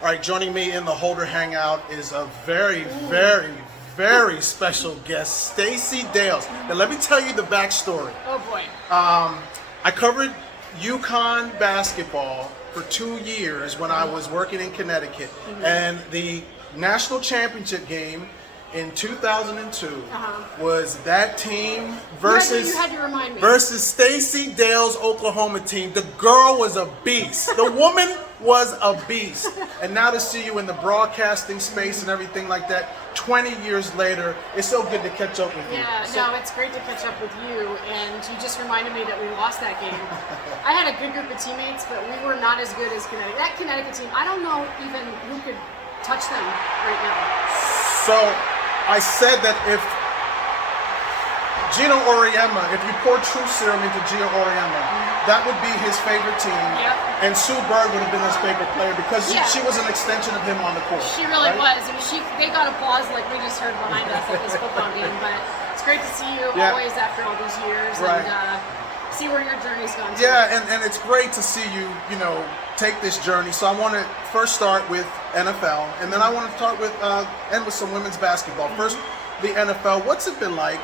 All right, joining me in the Holder Hangout is a very, very special guest, Stacey Dales. Now, let me tell you the backstory. Oh boy. I covered UConn basketball for 2 years when I was working in Connecticut, and the national championship game in 2002 was that team versus You had to remind me. versus Stacey Dales' Oklahoma team. The girl was a beast. The woman was a beast. And now to see you in the broadcasting space and everything like that, 20 years later, it's so good to catch up with you. Yeah, no, it's great to catch up with you, and you just reminded me that we lost that game. I had a good group of teammates, but we were not as good as Connecticut. That Connecticut team, I don't know even who could touch them right now. So I said that if Gino Auriemma, if you pour true serum into Gino Auriemma, that would be his favorite team. Yep. And Sue Bird would have been his favorite player because she was an extension of him on the court. She really right? was. I mean, they got applause like we just heard behind us at this football game, but it's great to see you always after all these years and see where your journey's gone to. Yeah, and it's great to see you, take this journey. So I want to first start with NFL, and then I want to start with end with some women's basketball. First, the NFL. What's it been like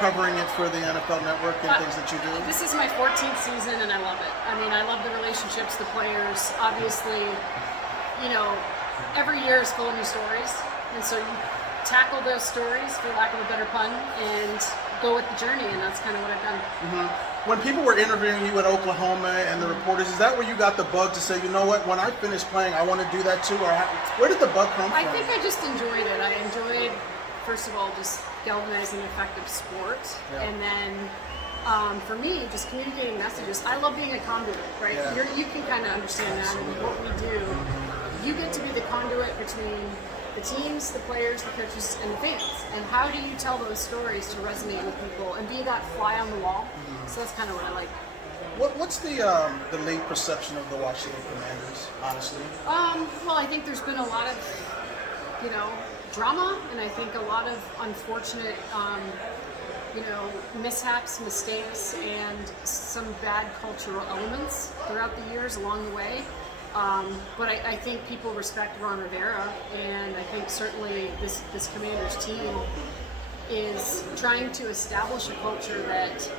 covering it for the NFL Network and things that you do? This is my 14th season, and I love it. I mean, I love the relationships, the players. Obviously, every year is full of new stories, and so you tackle those stories, for lack of a better pun, and go with the journey, and that's kind of what I've done. When people were interviewing you at Oklahoma and the reporters, is that where you got the bug to say, you know what, when I finish playing, I want to do that too? Or where did the bug come from? I think I just enjoyed it. I enjoyed, first of all, just galvanizing effective sport, and then for me, just communicating messages. I love being a conduit, right? Yeah. You can kind of understand that, and what we do, you get to be the conduit between the teams, the players, the coaches, and the fans. And how do you tell those stories to resonate with people and be that fly on the wall? So that's kind of what I like. What's the league perception of the Washington Commanders, honestly? Well, I think there's been a lot of, drama, and I think a lot of unfortunate, mishaps, mistakes, and some bad cultural elements throughout the years along the way. But I think people respect Ron Rivera, and I think certainly this Commanders team is trying to establish a culture that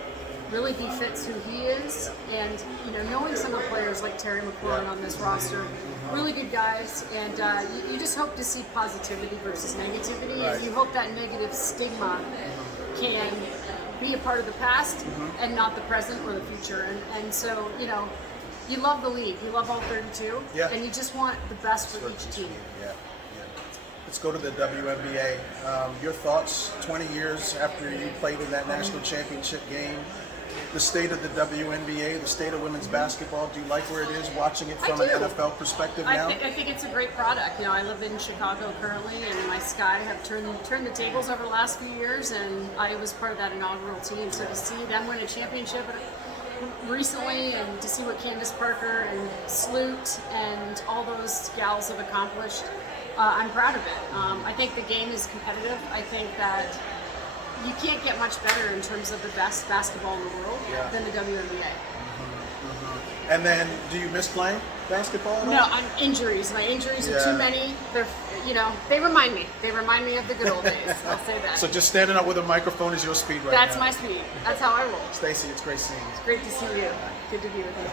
really befits who he is, and knowing some of the players like Terry McLaurin on this roster, really good guys, and you just hope to see positivity versus negativity, and you hope that negative stigma can be a part of the past and not the present or the future, and so you love the league, you love all 32, and you just want the best for each team. Yeah. Let's go to the WNBA. Your thoughts 20 years after you played in that national championship game, the state of the WNBA, the state of women's basketball. Do you like where it is, watching it from an NFL perspective now? I think it's a great product. I live in Chicago currently, and my Sky have turned the tables over the last few years, and I was part of that inaugural team. So to see them win a championship recently, and to see what Candace Parker and Sloot and all those gals have accomplished, I'm proud of it. I think the game is competitive. I think that you can't get much better in terms of the best basketball in the world than the WNBA. And then, do you miss playing basketball at all? No, injuries. My injuries are too many. They're, they remind me. They remind me of the good old days. I'll say that. So just standing up with a microphone is your speed right now? That's my speed. That's how I roll. Stacey, it's great seeing you. It's great to see you. Good to be with you.